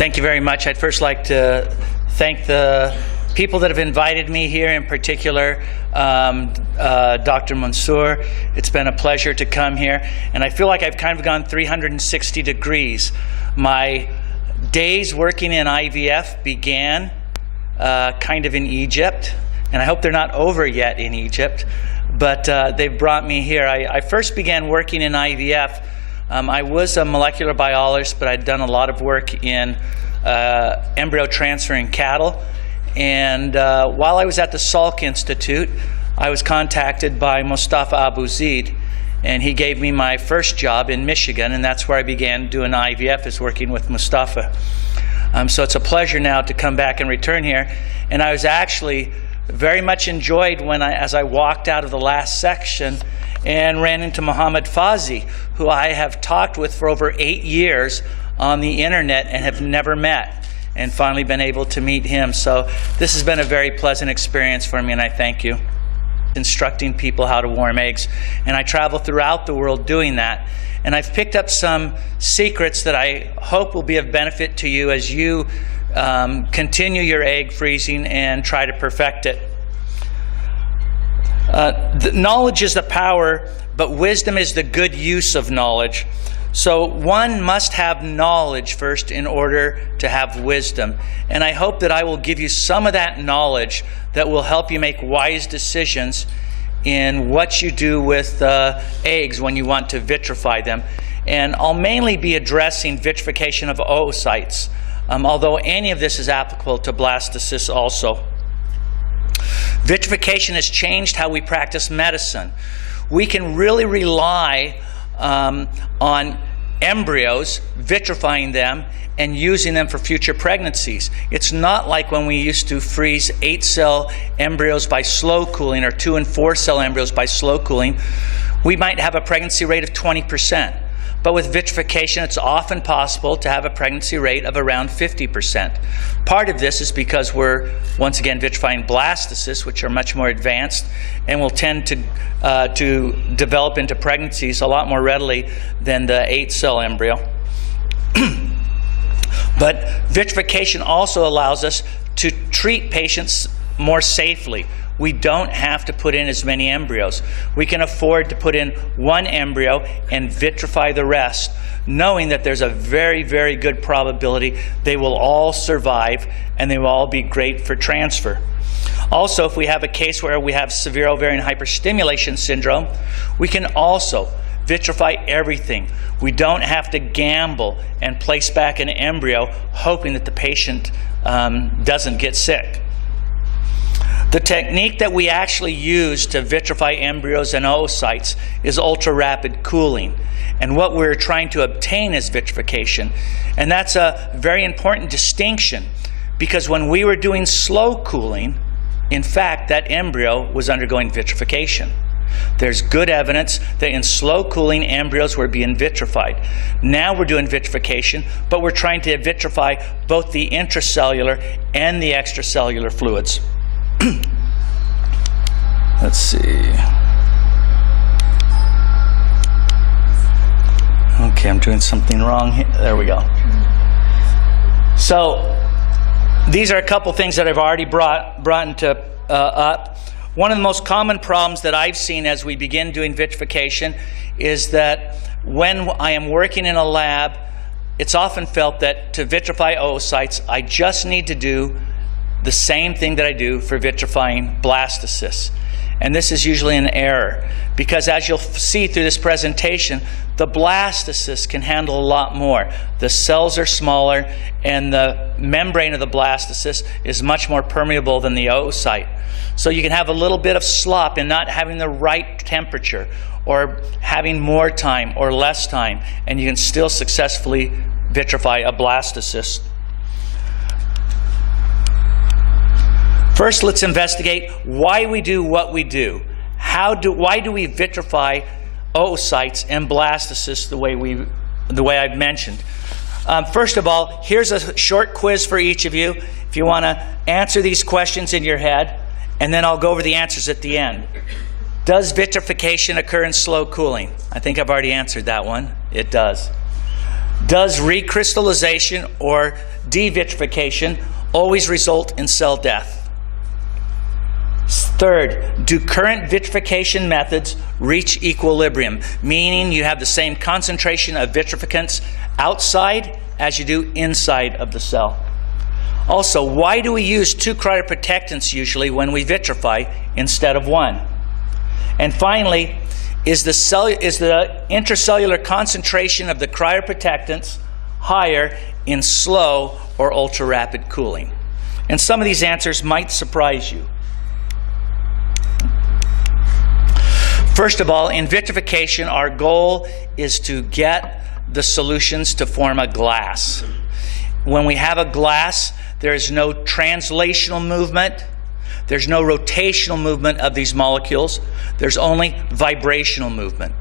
Thank you very much. I'd first like to thank the people that have invited me here, in particular Dr. Mansour. It's been a pleasure to come here, and I feel like I've kind of gone 360 degrees. My days working in IVF began kind of in Egypt, and I hope they're not over yet in Egypt, but they've brought me here. I first began working in IVF. I was a molecular biologist, but I'd done a lot of work in embryo transfer in cattle. And while I was at the Salk Institute, I was contacted by Mustafa Abu Zaid, and he gave me my first job in Michigan, and that's where I began doing IVF, is working with Mustafa. So it's a pleasure now to come back and return here. And I was actually very much enjoyed when as I walked out of the last section and ran into Mohammed Fazi, who I have talked with for over 8 years on the internet and have never met, and finally been able to meet him. So this has been a very pleasant experience for me, and I thank you. Instructing people how to warm eggs, and I travel throughout the world doing that. And I've picked up some secrets that I hope will be of benefit to you as you continue your egg freezing and try to perfect it. Knowledge is the power, but wisdom is the good use of knowledge. So one must have knowledge first in order to have wisdom. And I hope that I will give you some of that knowledge that will help you make wise decisions in what you do with eggs when you want to vitrify them. And I'll mainly be addressing vitrification of oocytes, although any of this is applicable to blastocysts also. Vitrification has changed how we practice medicine. We can really rely on embryos, vitrifying them, and using them for future pregnancies. It's not like when we used to freeze 8-cell embryos by slow cooling, or 2- and 4-cell embryos by slow cooling. We might have a pregnancy rate of 20%. But with vitrification, it's often possible to have a pregnancy rate of around 50%. Part of this is because we're, once again, vitrifying blastocysts, which are much more advanced and will tend to develop into pregnancies a lot more readily than the 8-cell embryo. But vitrification also allows us to treat patients more safely. We don't have to put in as many embryos. We can afford to put in one embryo and vitrify the rest, knowing that there's a very, very good probability they will all survive and they will all be great for transfer. Also, if we have a case where we have severe ovarian hyperstimulation syndrome, we can also vitrify everything. We don't have to gamble and place back an embryo hoping that the patient doesn't get sick. The technique that we actually use to vitrify embryos and oocytes is ultra-rapid cooling. And what we're trying to obtain is vitrification. And that's a very important distinction, because when we were doing slow cooling, in fact, that embryo was undergoing vitrification. There's good evidence that in slow cooling, embryos were being vitrified. Now we're doing vitrification, but we're trying to vitrify both the intracellular and the extracellular fluids. Let's see. Okay, I'm doing something wrong here. There we go. So these are a couple things that I've already brought into up. One of the most common problems that I've seen as we begin doing vitrification is that when I am working in a lab, it's often felt that to vitrify oocytes, I just need to do the same thing that I do for vitrifying blastocysts. And this is usually an error, because as you'll see through this presentation, the blastocyst can handle a lot more. The cells are smaller, and the membrane of the blastocyst is much more permeable than the oocyte. So you can have a little bit of slop in not having the right temperature, or having more time or less time, and you can still successfully vitrify a blastocyst. First, let's investigate why we do what we do. Why do we vitrify oocytes and blastocysts the way I've mentioned? First of all, here's a short quiz for each of you. If you want to answer these questions in your head, and then I'll go over the answers at the end. Does vitrification occur in slow cooling? I think I've already answered that one. It does. Does recrystallization or devitrification always result in cell death? Third, do current vitrification methods reach equilibrium, meaning you have the same concentration of vitrificants outside as you do inside of the cell? Also, why do we use 2 cryoprotectants usually when we vitrify instead of 1? And finally, is the intracellular concentration of the cryoprotectants higher in slow or ultra-rapid cooling? And some of these answers might surprise you. First of all, in vitrification, our goal is to get the solutions to form a glass. When we have a glass, there is no translational movement. There's no rotational movement of these molecules. There's only vibrational movement.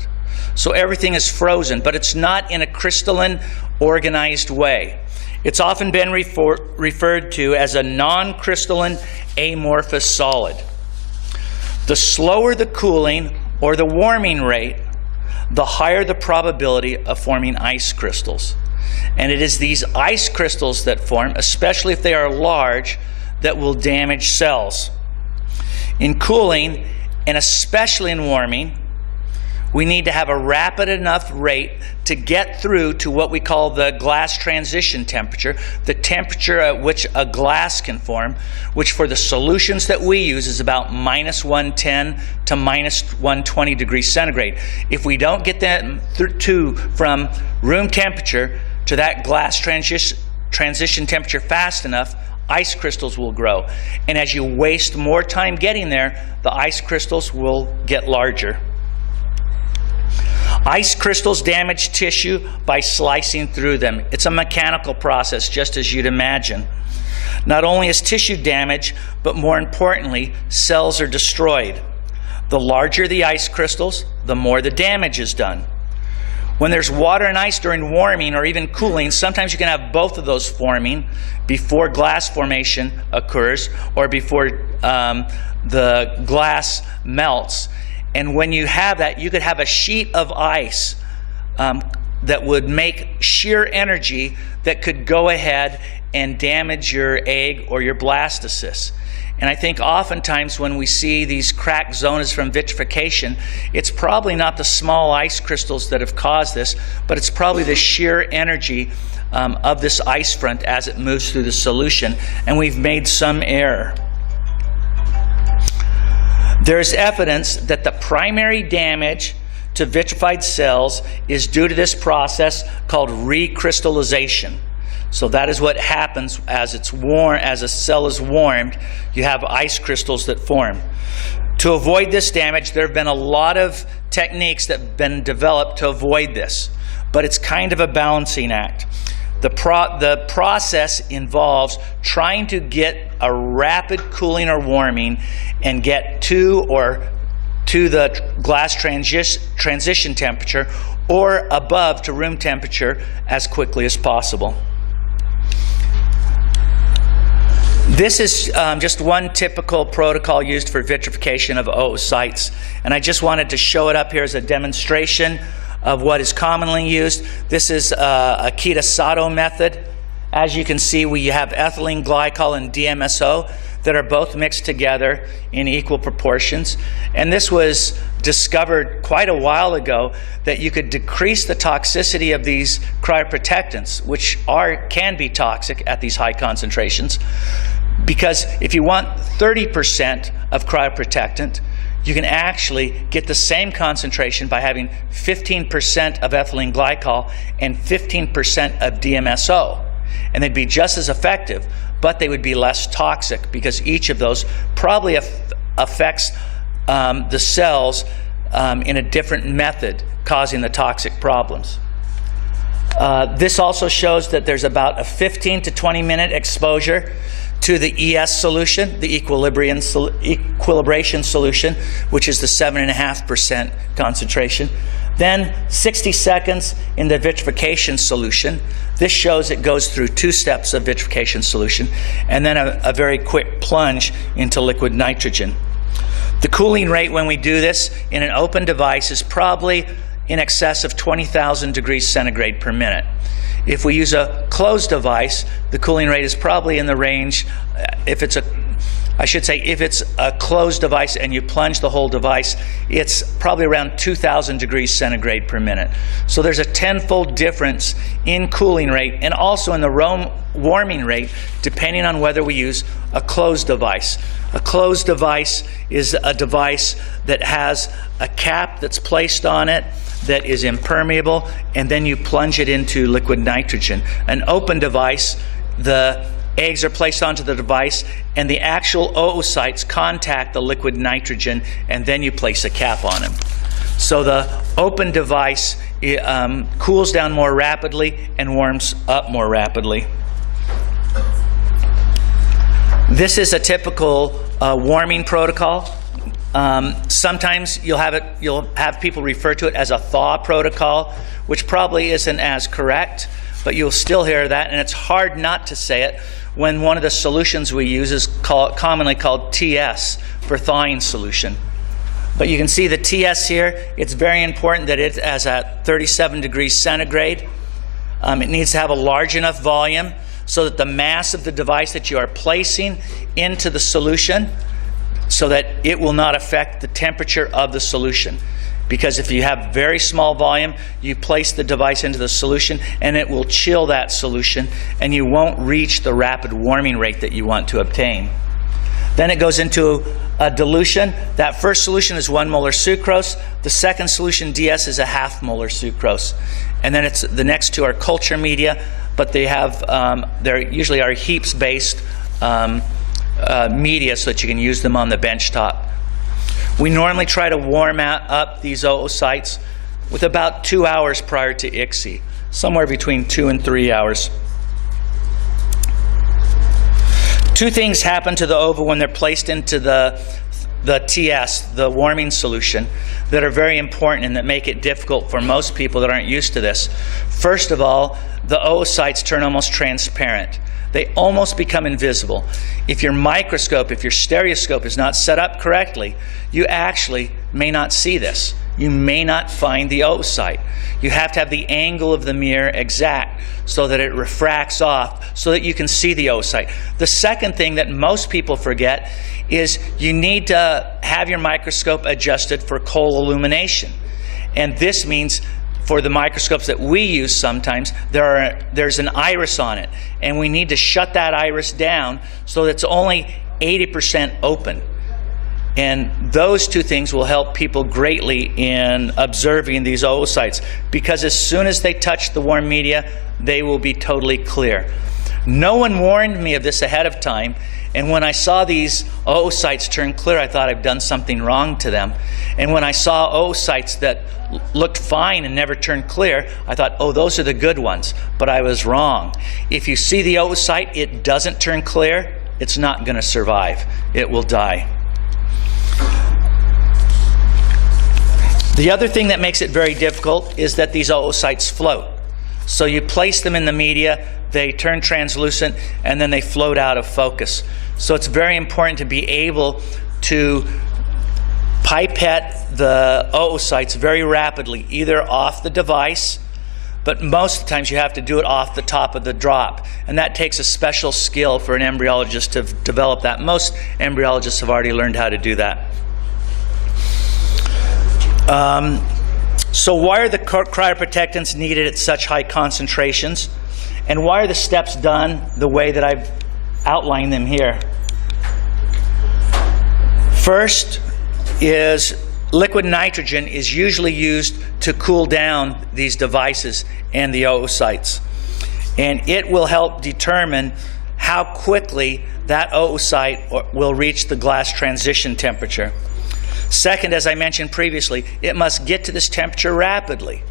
So everything is frozen, but it's not in a crystalline, organized way. It's often been referred to as a non-crystalline amorphous solid. The slower the cooling or the warming rate, the higher the probability of forming ice crystals. And it is these ice crystals that form, especially if they are large, that will damage cells. In cooling, and especially in warming, we need to have a rapid enough rate to get through to what we call the glass transition temperature, the temperature at which a glass can form, which for the solutions that we use is about -110 to -120 degrees centigrade. If we don't get that from room temperature to that glass transition temperature fast enough, ice crystals will grow. And as you waste more time getting there, the ice crystals will get larger. Ice crystals damage tissue by slicing through them. It's a mechanical process, just as you'd imagine. Not only is tissue damaged, but more importantly, cells are destroyed. The larger the ice crystals, the more the damage is done. When there's water and ice during warming or even cooling, sometimes you can have both of those forming before glass formation occurs or before the glass melts. And when you have that, you could have a sheet of ice that would make shear energy that could go ahead and damage your egg or your blastocysts. And I think oftentimes when we see these cracked zonas from vitrification, it's probably not the small ice crystals that have caused this, but it's probably the shear energy of this ice front as it moves through the solution, and we've made some error. There's evidence that the primary damage to vitrified cells is due to this process called recrystallization. So that is what happens as it's warm, as a cell is warmed, you have ice crystals that form. To avoid this damage, there have been a lot of techniques that have been developed to avoid this, but it's kind of a balancing act. The process involves trying to get a rapid cooling or warming and get to the glass transition temperature or above to room temperature as quickly as possible. This is just one typical protocol used for vitrification of oocytes, and I just wanted to show it up here as a demonstration of what is commonly used. This is a Kitasato method. As you can see, we have ethylene glycol and DMSO that are both mixed together in equal proportions. And this was discovered quite a while ago, that you could decrease the toxicity of these cryoprotectants, which can be toxic at these high concentrations. Because if you want 30% of cryoprotectant, you can actually get the same concentration by having 15% of ethylene glycol and 15% of DMSO. And they'd be just as effective, but they would be less toxic because each of those probably affects the cells in a different method, causing the toxic problems. This also shows that there's about a 15 to 20 minute exposure to the ES solution, the equilibration solution, which is the 7.5% concentration. Then 60 seconds in the vitrification solution. This shows it goes through 2 steps of vitrification solution, and then a very quick plunge into liquid nitrogen. The cooling rate when we do this in an open device is probably in excess of 20,000 degrees centigrade per minute. If we use a closed device, the cooling rate is probably in the range, if it's a closed device and you plunge the whole device, it's probably around 2,000 degrees centigrade per minute. So there's a 10-fold difference in cooling rate and also in the warming rate, depending on whether we use a closed device. A closed device is a device that has a cap that's placed on it that is impermeable, and then you plunge it into liquid nitrogen. An open device, the eggs are placed onto the device and the actual oocytes contact the liquid nitrogen, and then you place a cap on them. So the open device cools down more rapidly and warms up more rapidly. This is a typical warming protocol. Sometimes you'll have people refer to it as a thaw protocol, which probably isn't as correct, but you'll still hear that, and it's hard not to say it when one of the solutions we use is commonly called TS, for thawing solution. But you can see the TS here. It's very important that it is at 37 degrees centigrade. It needs to have a large enough volume so that the mass of the device that you are placing into the solution, so that it will not affect the temperature of the solution. Because if you have very small volume, you place the device into the solution and it will chill that solution and you won't reach the rapid warming rate that you want to obtain. Then it goes into a dilution. That first solution is 1 molar sucrose. The second solution, DS, is a ½ molar sucrose. And then the next two are culture media, but they have, they're usually are heaps-based media so that you can use them on the bench top. We normally try to warm up these oocytes with about 2 hours prior to ICSI, somewhere between 2 and 3 hours. Two things happen to the ova when they're placed into the TS, the warming solution, that are very important and that make it difficult for most people that aren't used to this. First of all, the oocytes turn almost transparent. They almost become invisible. If your microscope, if your stereoscope is not set up correctly, you actually may not see this. You may not find the oocyte. You have to have the angle of the mirror exact so that it refracts off so that you can see the oocyte. The second thing that most people forget is you need to have your microscope adjusted for coal illumination. And this means for the microscopes that we use sometimes, there's an iris on it. And we need to shut that iris down so that it's only 80% open. And those two things will help people greatly in observing these oocytes, because as soon as they touch the warm media, they will be totally clear. No one warned me of this ahead of time, and when I saw these oocytes turn clear, I thought I've done something wrong to them. And when I saw oocytes that looked fine and never turned clear, I thought, oh, those are the good ones. But I was wrong. If you see the oocyte, it doesn't turn clear, it's not going to survive. It will die. The other thing that makes it very difficult is that these oocytes float. So you place them in the media, they turn translucent, and then they float out of focus. So it's very important to be able to pipette the oocytes very rapidly, either off the device, but most of the times you have to do it off the top of the drop. And that takes a special skill for an embryologist to develop that. Most embryologists have already learned how to do that. So why are the cryoprotectants needed at such high concentrations? And why are the steps done the way that I've outlined them here? First is liquid nitrogen is usually used to cool down these devices and the oocytes. And it will help determine how quickly that oocyte will reach the glass transition temperature. Second, as I mentioned previously, it must get to this temperature rapidly.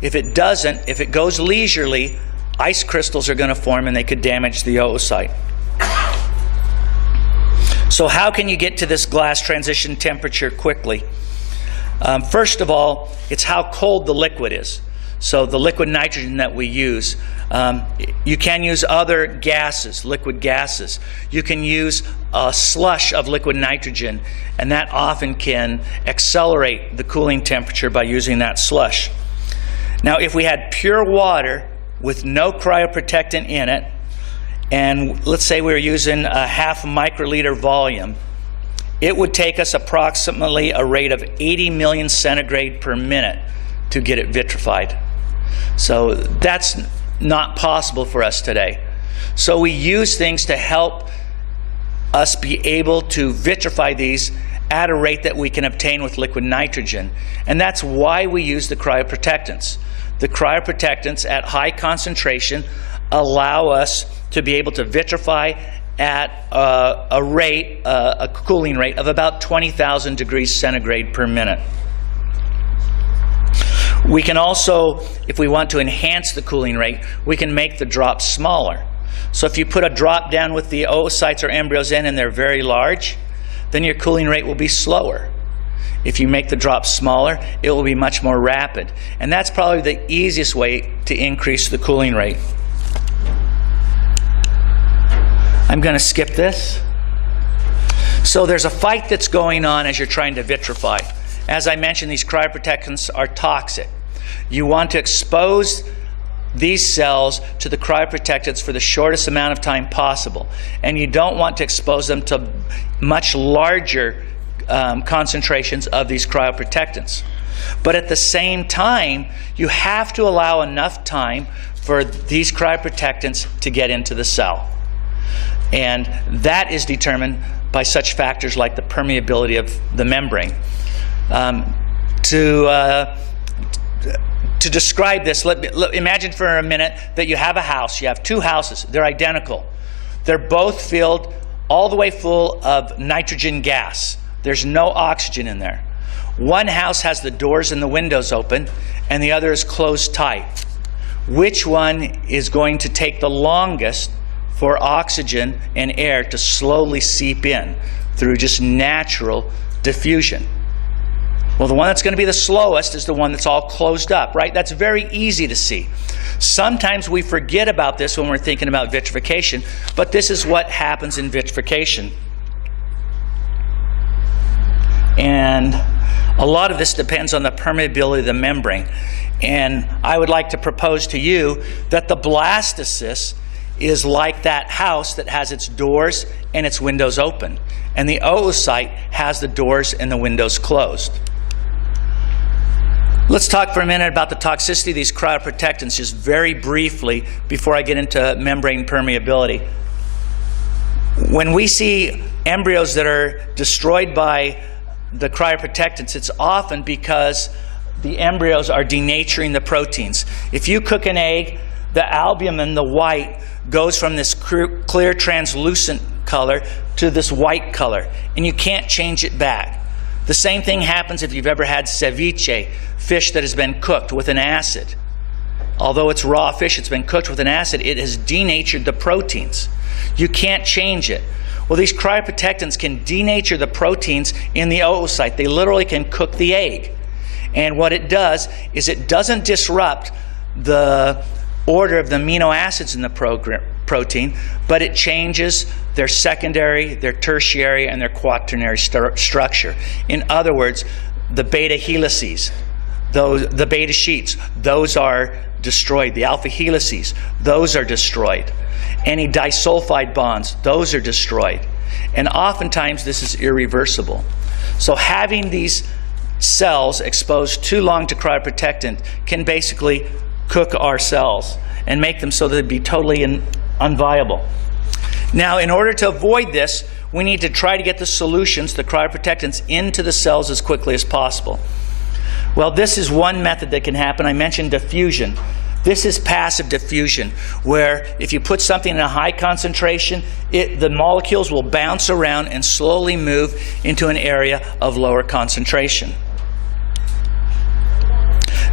If it doesn't, if it goes leisurely, ice crystals are going to form and they could damage the oocyte. So how can you get to this glass transition temperature quickly? First of all, it's how cold the liquid is. So the liquid nitrogen that we use, you can use other gases, liquid gases. You can use a slush of liquid nitrogen, and that often can accelerate the cooling temperature by using that slush. Now, if we had pure water with no cryoprotectant in it, and let's say we were using a 0.5 microliter volume, it would take us approximately a rate of 80 million centigrade per minute to get it vitrified. So that's not possible for us today. So we use things to help us be able to vitrify these at a rate that we can obtain with liquid nitrogen. And that's why we use the cryoprotectants. The cryoprotectants at high concentration allow us to be able to vitrify at a cooling rate of about 20,000 degrees centigrade per minute. We can also, if we want to enhance the cooling rate, we can make the drops smaller. So if you put a drop down with the oocytes or embryos in and they're very large, then your cooling rate will be slower. If you make the drops smaller, it will be much more rapid. And that's probably the easiest way to increase the cooling rate. I'm going to skip this. So there's a fight that's going on as you're trying to vitrify. As I mentioned, these cryoprotectants are toxic. You want to expose these cells to the cryoprotectants for the shortest amount of time possible. And you don't want to expose them to much larger concentrations of these cryoprotectants. But at the same time, you have to allow enough time for these cryoprotectants to get into the cell. And that is determined by such factors like the permeability of the membrane. To describe this, imagine for a minute that you have a house. You have two houses. They're identical. They're both filled all the way full of nitrogen gas. There's no oxygen in there. One house has the doors and the windows open, and the other is closed tight. Which one is going to take the longest for oxygen and air to slowly seep in through just natural diffusion? Well, the one that's going to be the slowest is the one that's all closed up, right? That's very easy to see. Sometimes we forget about this when we're thinking about vitrification, but this is what happens in vitrification. And a lot of this depends on the permeability of the membrane. And I would like to propose to you that the blastocyst is like that house that has its doors and its windows open. And the oocyte has the doors and the windows closed. Let's talk for a minute about the toxicity of these cryoprotectants just very briefly before I get into membrane permeability. When we see embryos that are destroyed by the cryoprotectants, it's often because the embryos are denaturing the proteins. If you cook an egg, the albumin, the white, goes from this clear translucent color to this white color, and you can't change it back. The same thing happens if you've ever had ceviche, fish that has been cooked with an acid. Although it's raw fish, it's been cooked with an acid, it has denatured the proteins. You can't change it. Well, these cryoprotectants can denature the proteins in the oocyte. They literally can cook the egg. And what it does is it doesn't disrupt the order of the amino acids in the protein, but it changes their secondary, their tertiary, and their quaternary structure. In other words, the beta helices, the beta sheets, those are destroyed. The alpha helices, those are destroyed. Any disulfide bonds, those are destroyed. And oftentimes this is irreversible. So having these cells exposed too long to cryoprotectant can basically cook our cells and make them so that they'd be totally unviable. Now, in order to avoid this, we need to try to get the solutions, the cryoprotectants, into the cells as quickly as possible. Well, this is one method that can happen. I mentioned diffusion. This is passive diffusion, where if you put something in a high concentration, the molecules will bounce around and slowly move into an area of lower concentration.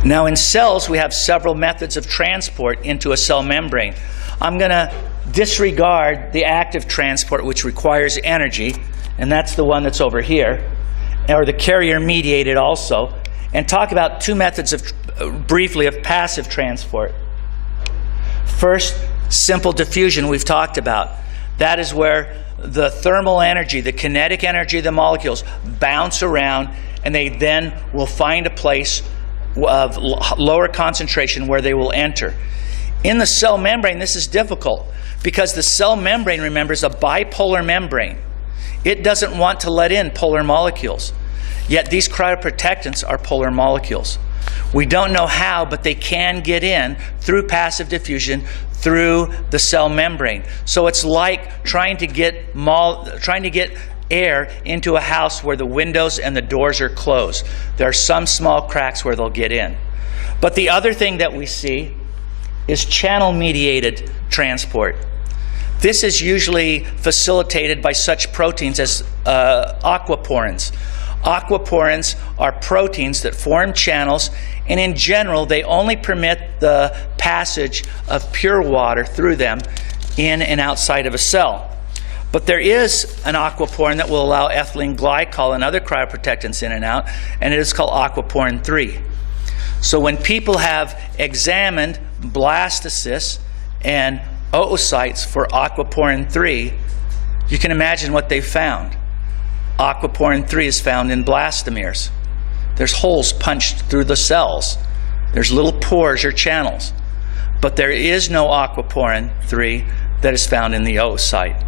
Now, in cells, we have several methods of transport into a cell membrane. I'm going to disregard the active transport, which requires energy, and that's the one that's over here, or the carrier mediated also, and talk about two methods of briefly of passive transport. First, simple diffusion we've talked about. That is where the thermal energy, the kinetic energy of the molecules bounce around, and they then will find a place of lower concentration where they will enter. In the cell membrane, this is difficult because the cell membrane, remember, is a bipolar membrane. It doesn't want to let in polar molecules. Yet these cryoprotectants are polar molecules. We don't know how, but they can get in through passive diffusion through the cell membrane. So it's like trying to get air into a house where the windows and the doors are closed. There are some small cracks where they'll get in. But the other thing that we see is channel-mediated transport. This is usually facilitated by such proteins as aquaporins. Aquaporins are proteins that form channels, and in general, they only permit the passage of pure water through them in and outside of a cell. But there is an aquaporin that will allow ethylene glycol and other cryoprotectants in and out, and it is called aquaporin 3. So when people have examined blastocysts and oocytes for aquaporin 3, you can imagine what they found. Aquaporin 3 is found in blastomeres. There's holes punched through the cells. There's little pores or channels. But there is no aquaporin 3 that is found in the oocyte.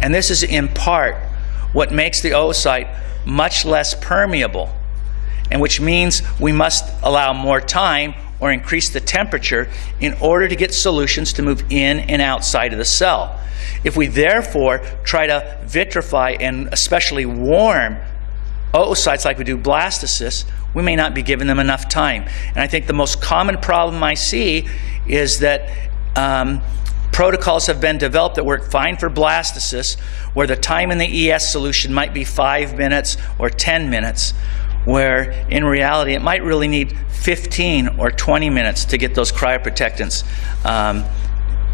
And this is in part what makes the oocyte much less permeable, and which means we must allow more time or increase the temperature in order to get solutions to move in and outside of the cell. If we therefore try to vitrify and especially warm oocytes like we do blastocysts, we may not be giving them enough time. And I think the most common problem I see is that protocols have been developed that work fine for blastocysts, where the time in the ES solution might be 5 minutes or 10 minutes, where in reality it might really need 15 or 20 minutes to get those cryoprotectants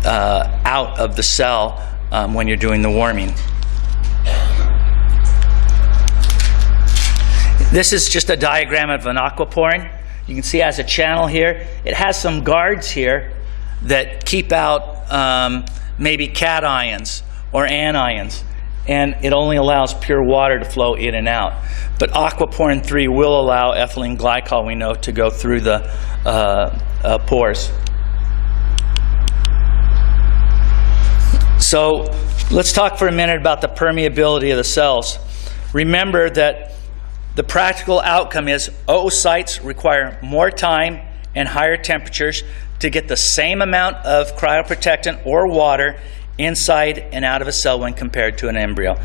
out of the cell when you're doing the warming. This is just a diagram of an aquaporin. You can see it has a channel here. It has some guards here that keep out maybe cations or anions, and it only allows pure water to flow in and out. But aquaporin 3 will allow ethylene glycol, we know, to go through the pores. So let's talk for a minute about the permeability of the cells. Remember that the practical outcome is oocytes require more time and higher temperatures to get the same amount of cryoprotectant or water inside and out of a cell when compared to an embryo.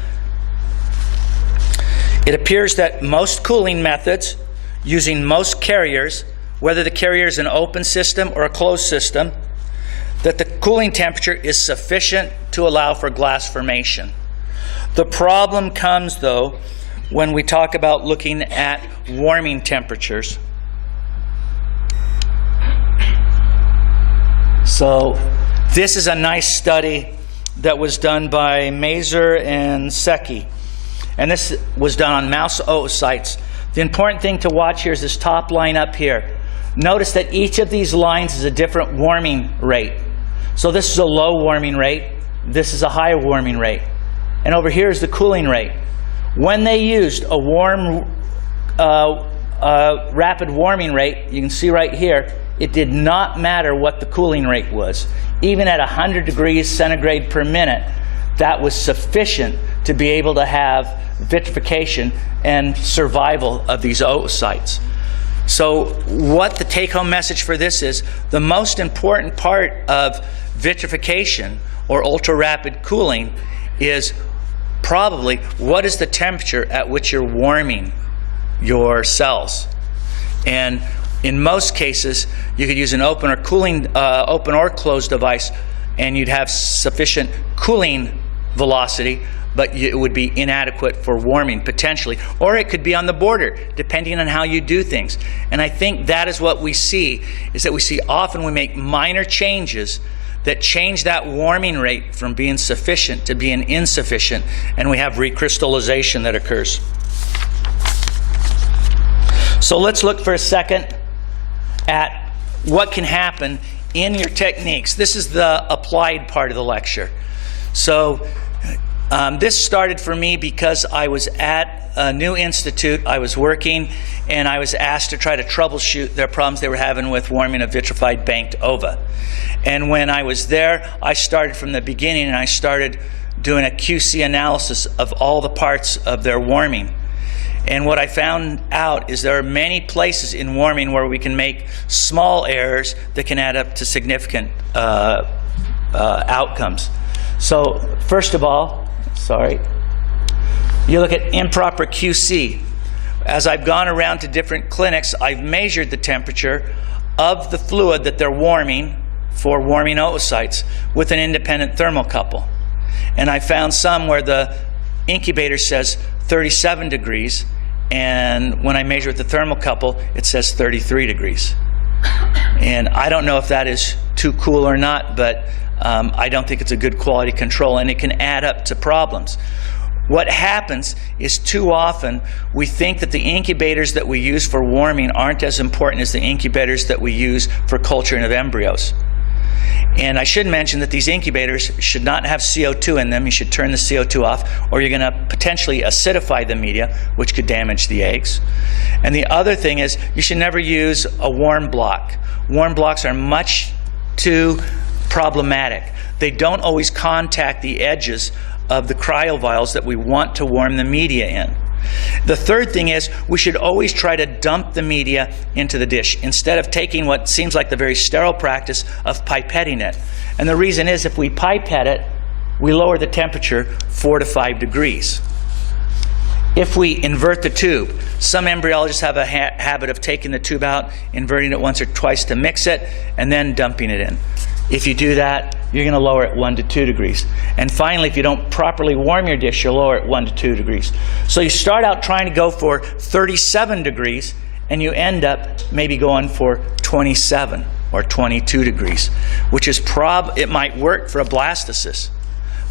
It appears that most cooling methods using most carriers, whether the carrier is an open system or a closed system, that the cooling temperature is sufficient to allow for glass formation. The problem comes, though, when we talk about looking at warming temperatures. So this is a nice study that was done by Mazur and Secchi, and this was done on mouse oocytes. The important thing to watch here is this top line up here. Notice that each of these lines is a different warming rate. So this is a low warming rate, this is a high warming rate, and over here is the cooling rate. When they used a warm, rapid warming rate, you can see right here, it did not matter what the cooling rate was. Even at 100 degrees centigrade per minute, that was sufficient to be able to have vitrification and survival of these oocytes. So what the take-home message for this is, the most important part of vitrification or ultra-rapid cooling is probably what is the temperature at which you're warming your cells. And in most cases, you could use an open or closed device, and you'd have sufficient cooling velocity, but it would be inadequate for warming potentially. Or it could be on the border, depending on how you do things. And I think that is what we see, is that we see often we make minor changes that change that warming rate from being sufficient to being insufficient, and we have recrystallization that occurs. So let's look for a second at what can happen in your techniques. This is the applied part of the lecture. So this started for me because I was at a new institute. I was working, and I was asked to try to troubleshoot their problems they were having with warming of vitrified banked ova. And when I was there, I started from the beginning, and I started doing a QC analysis of all the parts of their warming. And what I found out is there are many places in warming where we can make small errors that can add up to significant outcomes. So first of all, you look at improper QC. As I've gone around to different clinics, I've measured the temperature of the fluid that they're warming for warming oocytes with an independent thermocouple. And I found some where the incubator says 37 degrees, and when I measure with the thermocouple, it says 33 degrees. And I don't know if that is too cool or not, but I don't think it's a good quality control, and it can add up to problems. What happens is too often we think that the incubators that we use for warming aren't as important as the incubators that we use for culturing of embryos. And I should mention that these incubators should not have CO2 in them. You should turn the CO2 off, or you're going to potentially acidify the media, which could damage the eggs. And the other thing is you should never use a warm block. Warm blocks are much too problematic. They don't always contact the edges of the cryovials that we want to warm the media in. The third thing is we should always try to dump the media into the dish instead of taking what seems like the very sterile practice of pipetting it. And the reason is if we pipette it, we lower the temperature 4 to 5 degrees. If we invert the tube, some embryologists have a habit of taking the tube out, inverting it once or twice to mix it, and then dumping it in. If you do that, you're going to lower it 1 to 2 degrees. And finally, if you don't properly warm your dish, you'll lower it 1 to 2 degrees. So you start out trying to go for 37 degrees, and you end up maybe going for 27 or 22 degrees, which is it might work for a blastocyst,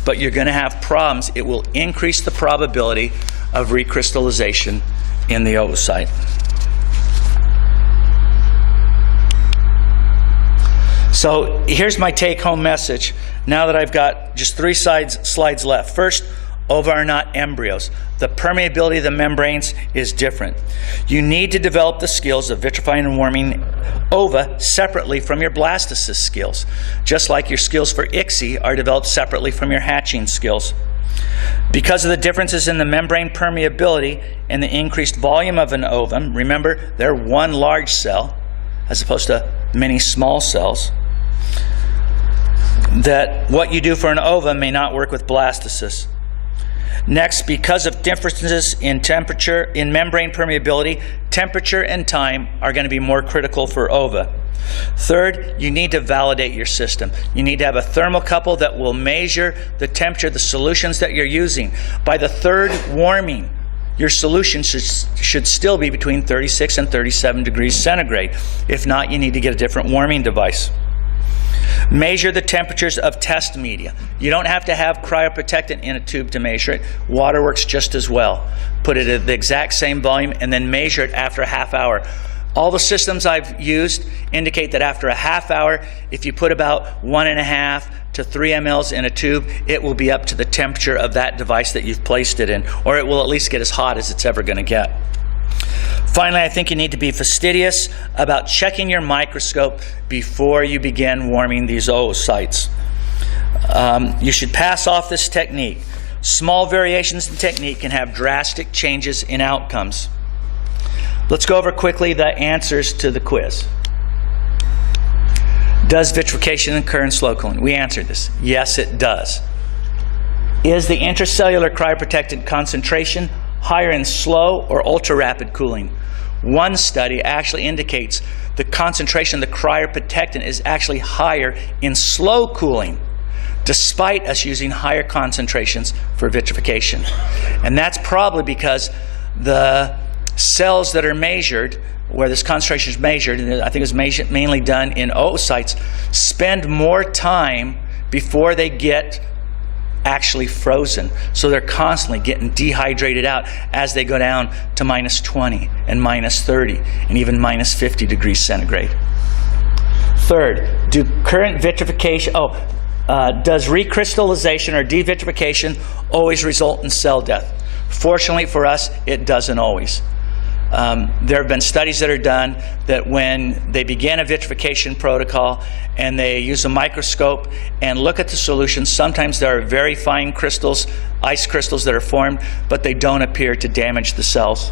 but you're going to have problems. It will increase the probability of recrystallization in the oocyte. So here's my take-home message now that I've got just 3 slides left. First, ova are not embryos. The permeability of the membranes is different. You need to develop the skills of vitrifying and warming ova separately from your blastocyst skills, just like your skills for ICSI are developed separately from your hatching skills. Because of the differences in the membrane permeability and the increased volume of an ovum, remember, they're one large cell as opposed to many small cells, that what you do for an ova may not work with blastocysts. Next, because of differences in temperature, in membrane permeability, temperature and time are going to be more critical for ova. Third, you need to validate your system. You need to have a thermocouple that will measure the temperature of the solutions that you're using. By the third warming, your solution should still be between 36 and 37 degrees centigrade. If not, you need to get a different warming device. Measure the temperatures of test media. You don't have to have cryoprotectant in a tube to measure it. Water works just as well. Put it at the exact same volume and then measure it after a half hour. All the systems I've used indicate that after a half hour, if you put about 1.5 to 3 mLs in a tube, it will be up to the temperature of that device that you've placed it in, or it will at least get as hot as it's ever going to get. Finally, I think you need to be fastidious about checking your microscope before you begin warming these oocytes. You should pass off this technique. Small variations in technique can have drastic changes in outcomes. Let's go over quickly the answers to the quiz. Does vitrification occur in slow cooling? We answered this. Yes, it does. Is the intracellular cryoprotectant concentration higher in slow or ultra-rapid cooling? One study actually indicates the concentration of the cryoprotectant is actually higher in slow cooling, despite us using higher concentrations for vitrification. And that's probably because the cells that are measured, where this concentration is measured, and I think it was mainly done in oocytes, spend more time before they get actually frozen. So they're constantly getting dehydrated out as they go down to -20 and -30 and even -50 degrees centigrade. Third, do current vitrification, does recrystallization or devitrification always result in cell death? Fortunately for us, it doesn't always. There have been studies that are done that when they begin a vitrification protocol and they use a microscope and look at the solution, sometimes there are very fine crystals, ice crystals that are formed, but they don't appear to damage the cells.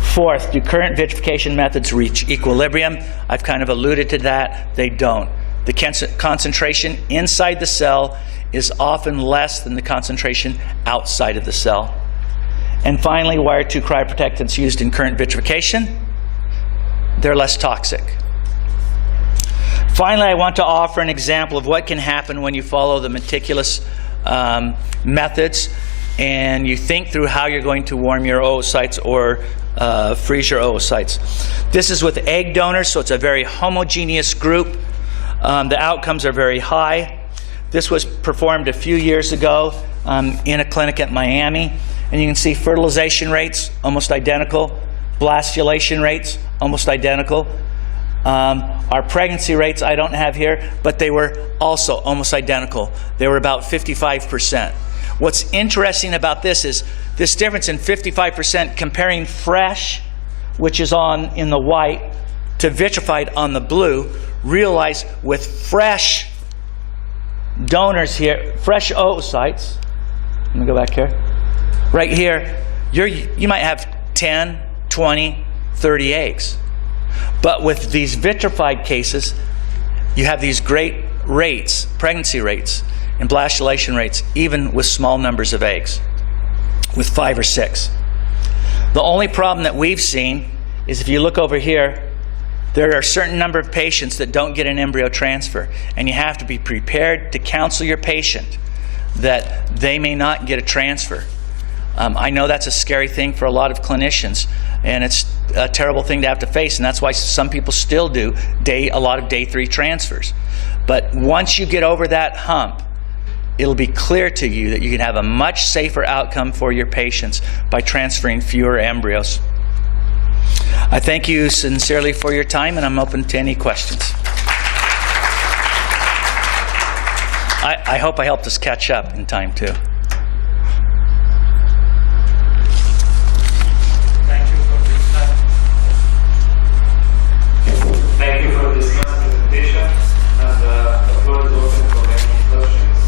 Fourth, do current vitrification methods reach equilibrium? I've kind of alluded to that. They don't. The concentration inside the cell is often less than the concentration outside of the cell. And finally, why are two cryoprotectants used in current vitrification? They're less toxic. Finally, I want to offer an example of what can happen when you follow the meticulous methods and you think through how you're going to warm your oocytes or freeze your oocytes. This is with egg donors, so it's a very homogeneous group. The outcomes are very high. This was performed a few years ago in a clinic at Miami. And you can see fertilization rates, almost identical. Blastulation rates, almost identical. Our pregnancy rates I don't have here, but they were also almost identical. They were about 55%. What's interesting about this is this difference in 55% comparing fresh, which is in the white, to vitrified on the blue. Realize with fresh donors here, fresh oocytes, let me go back here. Right here, you might have 10, 20, 30 eggs. But with these vitrified cases, you have these great rates, pregnancy rates, and blastulation rates, even with small numbers of eggs, with 5 or 6. The only problem that we've seen is if you look over here, there are a certain number of patients that don't get an embryo transfer, and you have to be prepared to counsel your patient that they may not get a transfer. I know that's a scary thing for a lot of clinicians, and it's a terrible thing to have to face, and that's why some people still do a lot of day 3 transfers. But once you get over that hump, it'll be clear to you that you can have a much safer outcome for your patients by transferring fewer embryos. I thank you sincerely for your time, and I'm open to any questions. I hope I helped us catch up in time, too. Thank you for this nice presentation, and the floor is open for any questions.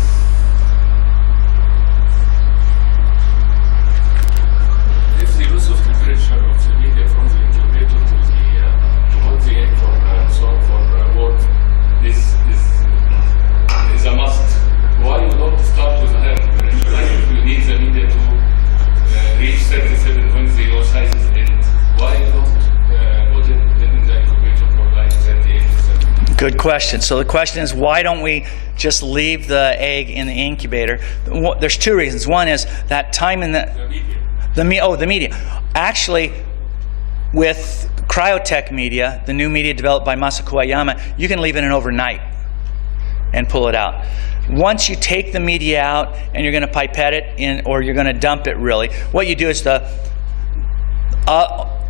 If the use of temperature of the media from the incubator to hold the egg for work is a must, why you don't start with a higher temperature? Like if you need the media to reach 37 when the oocytes end, why you don't put it in the incubator for like 38 to 70? Good question. So the question is, why don't we just leave the egg in the incubator? There's 2 reasons. One is that time in the media. The media. Actually, with Cryotech media, the new media developed by Masako Ayama, you can leave it in overnight and pull it out. Once you take the media out and you're going to pipette it in, or you're going to dump it really, what you do is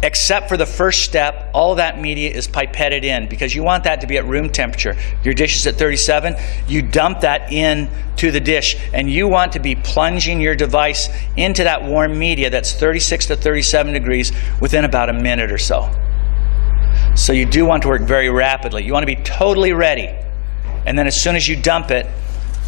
except for the first step, all that media is pipetted in because you want that to be at room temperature. Your dish is at 37, you dump that in to the dish, and you want to be plunging your device into that warm media that's 36 to 37 degrees within about a minute or so. So you do want to work very rapidly. You want to be totally ready. And then as soon as you dump it,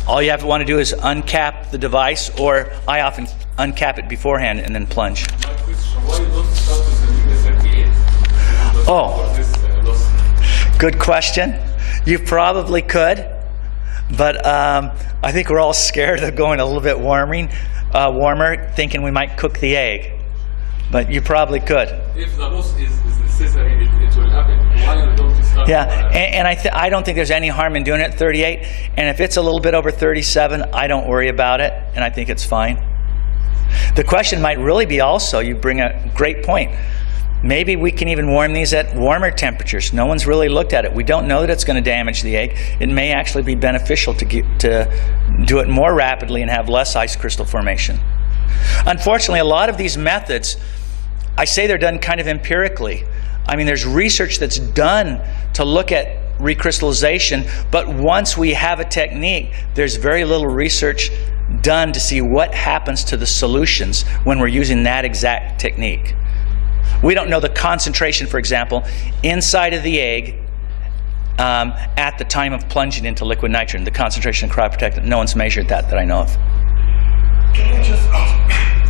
all you want to do is uncap the device, or I often uncap it beforehand and then plunge. My question, why you don't start with the media 38? Oh, good question. You probably could, but I think we're all scared of going a little bit warmer, thinking we might cook the egg. But you probably could. If the loss is necessary, it will happen. Why you don't start? Yeah, and I don't think there's any harm in doing it at 38. And if it's a little bit over 37, I don't worry about it, and I think it's fine. The question might really be also, you bring a great point. Maybe we can even warm these at warmer temperatures. No one's really looked at it. We don't know that it's going to damage the egg. It may actually be beneficial to do it more rapidly and have less ice crystal formation. Unfortunately, a lot of these methods, I say they're done kind of empirically. I mean, there's research that's done to look at recrystallization, but once we have a technique, there's very little research done to see what happens to the solutions when we're using that exact technique. We don't know the concentration, for example, inside of the egg at the time of plunging into liquid nitrogen, the concentration of cryoprotectant. No one's measured that I know of. Can I just ask,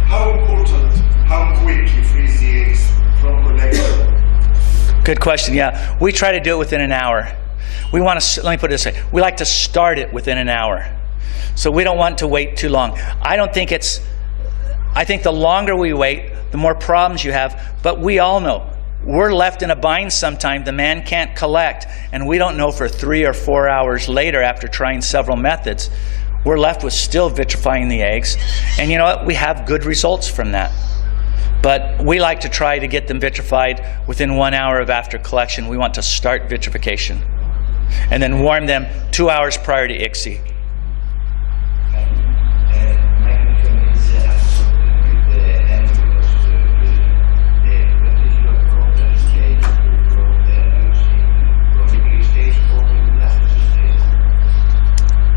how important, how quick you freeze the eggs from collection? Good question, yeah. We try to do it within an hour. We want to, let me put it this way, we like to start it within an hour. So we don't want to wait too long. I think the longer we wait, the more problems you have, but we all know, we're left in a bind sometime, the man can't collect, and we don't know for 3 or 4 hours later after trying several methods, we're left with still vitrifying the eggs. And you know what, we have good results from that. But we like to try to get them vitrified within 1 hour of after collection. We want to start vitrification. And then warm them 2 hours prior to ICSI.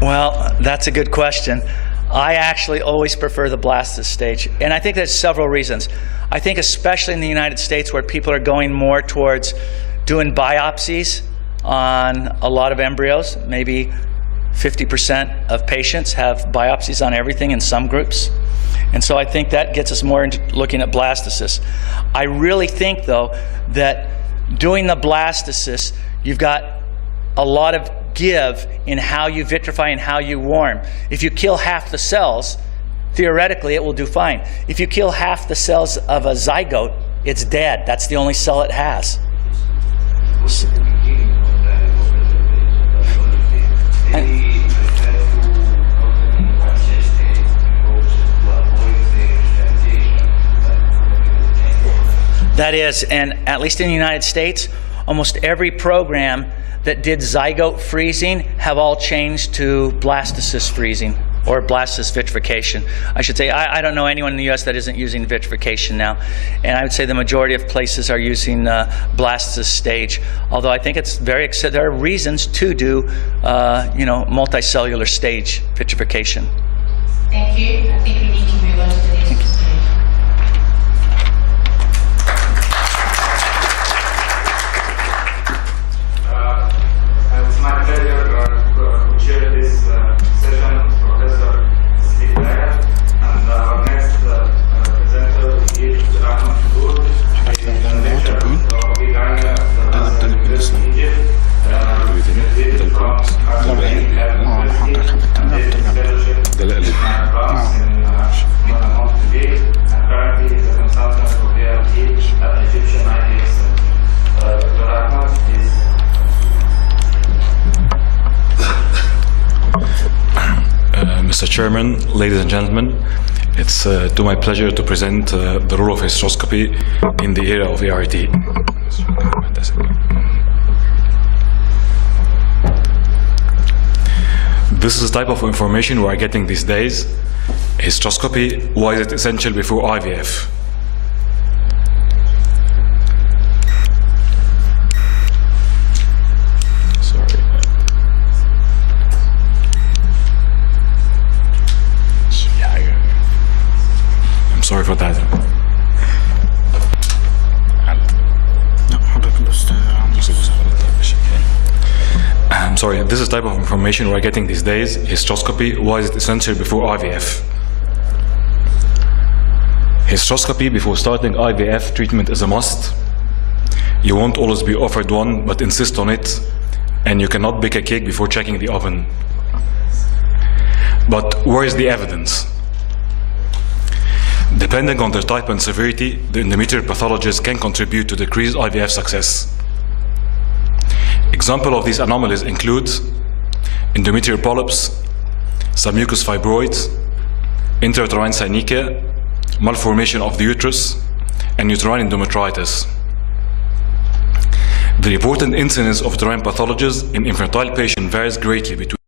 Well, that's a good question. I actually always prefer the blastocyst stage, and I think there's several reasons. I think especially in the United States where people are going more towards doing biopsies on a lot of embryos, maybe 50% of patients have biopsies on everything in some groups. And so I think that gets us more into looking at blastocysts. I really think though that doing the blastocysts, you've got a lot of give in how you vitrify and how you warm. If you kill half the cells, theoretically it will do fine. If you kill half the cells of a zygote, it's dead. That's the only cell it has. That is, and at least in the United States, almost every program that did zygote freezing have all changed to blastocyst freezing or blastocyst vitrification. I should say, I don't know anyone in the US that isn't using vitrification now. And I would say the majority of places are using blastocyst stage. Although I think it's very, there are reasons to do, multicellular stage vitrification. Thank you. I think we need to move on to the next stage. It's my pleasure to chair this session, Professor Steve Bayer, and our next presenter is Rahman Shadur. He's a lecturer of the Ghana of Egypt. Graduated from Harvard University, and did his fellowship in France in Montpellier, and currently is a consultant for PRT at Egyptian IDS. Dr. Rahman is Mr. Chairman, ladies and gentlemen, it's to my pleasure to present the role of hysteroscopy in the area of ART. This is the type of information we are getting these days. Hysteroscopy, why is it essential before IVF? Sorry for that. I'm sorry, this is the type of information we're getting these days. Hysteroscopy, why is it essential before IVF? Hysteroscopy before starting IVF treatment is a must. You won't always be offered one, but insist on it, and you cannot bake a cake before checking the oven. But where is the evidence? Depending on their type and severity, the endometrial pathologies can contribute to decreased IVF success. Examples of these anomalies include endometrial polyps, submucous fibroids, intrauterine synechia, malformation of the uterus, and uterine endometritis. The reported incidence of uterine pathologies in infantile patients varies greatly between